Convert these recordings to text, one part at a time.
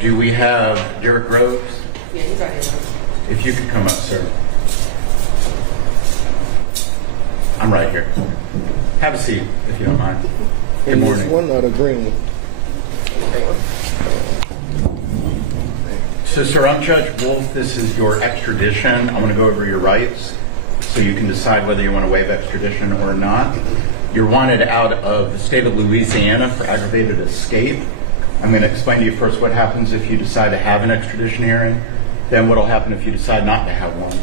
Do we have Derrick Groves? Yeah, he's right here. If you could come up, sir. I'm right here. Have a seat, if you don't mind. Good And morning. this one or the green one? So, sir, I'm Judge Wolf. This is your extradition. I'm going to go over your rights so you can decide whether you want to waive extradition or not. You're wanted out of the state of Louisiana for aggravated escape. I'm going to explain to you first what happens if you decide to have an extradition hearing, then what will happen if you decide not to have one.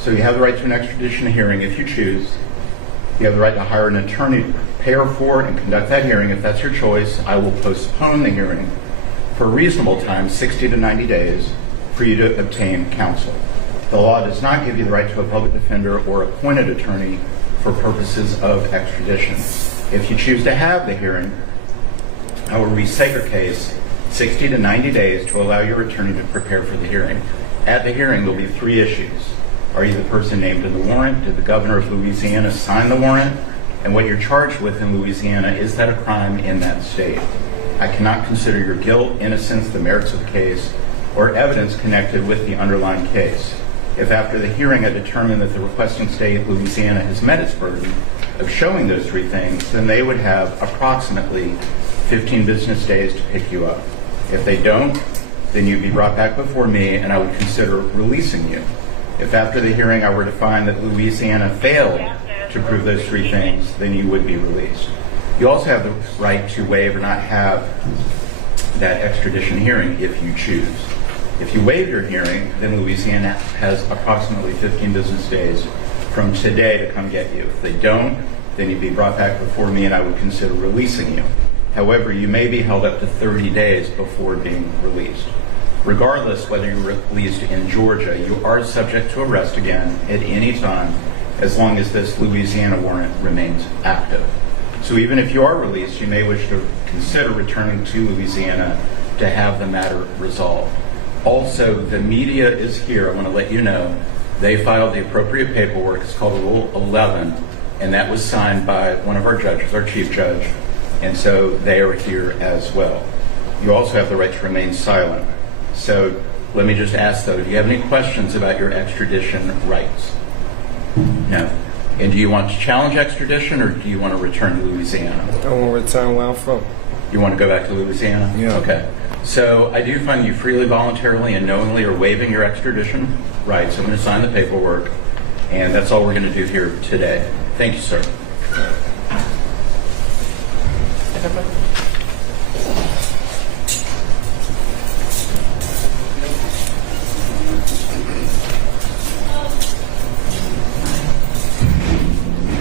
So you have the right to an extradition hearing if you choose. You have the right to hire an attorney to prepare for and conduct that hearing. If that's your choice, I will postpone the hearing for a reasonable time, 60 to 90 days, for you to obtain counsel. The law does not give you the right to a public defender or appointed attorney for purposes of extradition. If you choose to have the hearing, I will reset your case 60 to 90 days to allow your attorney to prepare for the hearing. At the hearing, there will be 3 issues. Are you the person named in the warrant? Did the governor of Louisiana sign the warrant? And what you're charged with in Louisiana, is that a crime in that state? I cannot consider your guilt, innocence, the merits of the case, or evidence connected with the underlying case. If after the hearing I determine that the requesting state, Louisiana, has met its burden of showing those 3 things, then they would have approximately 15 business days to pick you up. If they don't, then you'd be brought back before me and I would consider releasing you. If after the hearing I were to find that Louisiana failed to prove those 3 things, then you would be released. You also have the right to waive or not have that extradition hearing if you choose. If you waive your hearing, then Louisiana has approximately 15 business days from today to come get you. If they don't, then you'd be brought back before me and I would consider releasing you. However, you may be held up to 30 days before being released. Regardless whether you're released in Georgia, you are subject to arrest again at any time as long as this Louisiana warrant remains active. So even if you are released, you may wish to consider returning to Louisiana to have the matter resolved. Also, the media is here. I want to let you know they filed the appropriate paperwork. It's called Rule 11, and that was signed by one of our judges, our chief judge, and so they are here as well. You also have the right to remain silent. So let me just ask, though, do you have any questions about your extradition rights? No. And do you want to challenge extradition, or do you want to return to Louisiana? I want to return where I'm from. You want to go back to Louisiana? Yeah. Okay. So I do find you freely, voluntarily, and knowingly are waiving your extradition rights. I'm going to sign the paperwork, and that's all we're going to do here today. Thank you, sir.